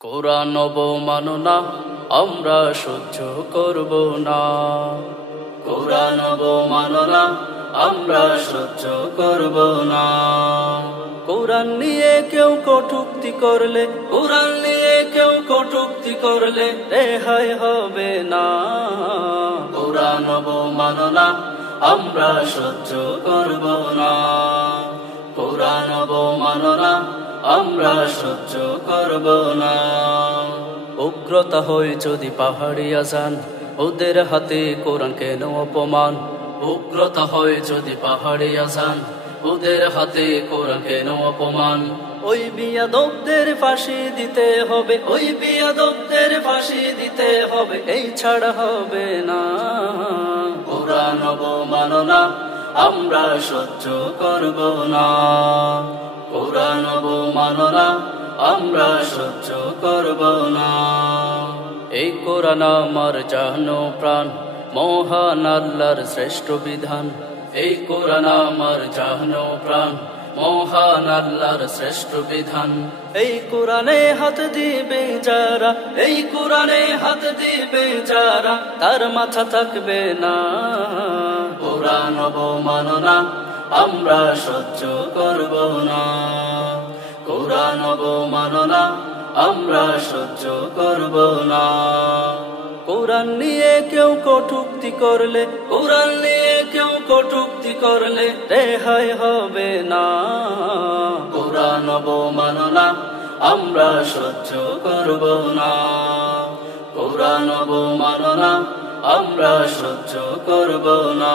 কোরআন অবমাননা আমরা সহ্য করব না। কোরআন অবমাননা আমরা সহ্য করব না। কোরআন নিয়ে কেউ কটূক্তি করলে, কোরআন নিয়ে কেউ কটূক্তি করলে রেহাই হবে না। কোরআন অবমাননা আমরা সহ্য করব না। কোরআন অবমাননা আমরা সহ্য করব না। উগ্রতা হয় যদি পাহাড়ি আজান, ওদের হাতে কোরআন কেন অপমান। উগ্রতা হয় যদি পাহাড়ি আজান, ওদের হাতে কোরআন কেন অপমান। ওই বিয়াদবদের ফাঁসি দিতে হবে, ওই বিয়াদবদের ফাঁসি দিতে হবে, এই ছাড়া হবে না। কোরআন অবমাননা আমরা সহ্য করব না। কোরআন অবমাননা আমরা সহ্য করব না। এই কোরআন আমার জান ও প্রাণ, মহান আল্লাহর শ্রেষ্ঠ বিধান। এই কোরআন আমার জান ও প্রাণ, মহান আল্লাহর শ্রেষ্ঠ বিধান। এই কোরআনে হাত দিবে যারা, এই কোরআনে হাত দিবে যারা, তার মাথা থাকবে না। কোরআন অবমাননা আমরা সহ্য করব না। কোরআন অবমাননা আমরা সহ্য করব না। কোরআন নিয়ে কেউ কটূক্তি করলে, কোরআন নিয়ে কেউ কটূক্তি করলে রেহাই হবে না। কোরআন অবমাননা আমরা সহ্য করব না। কোরআন অবমাননা আমরা সহ্য করব না।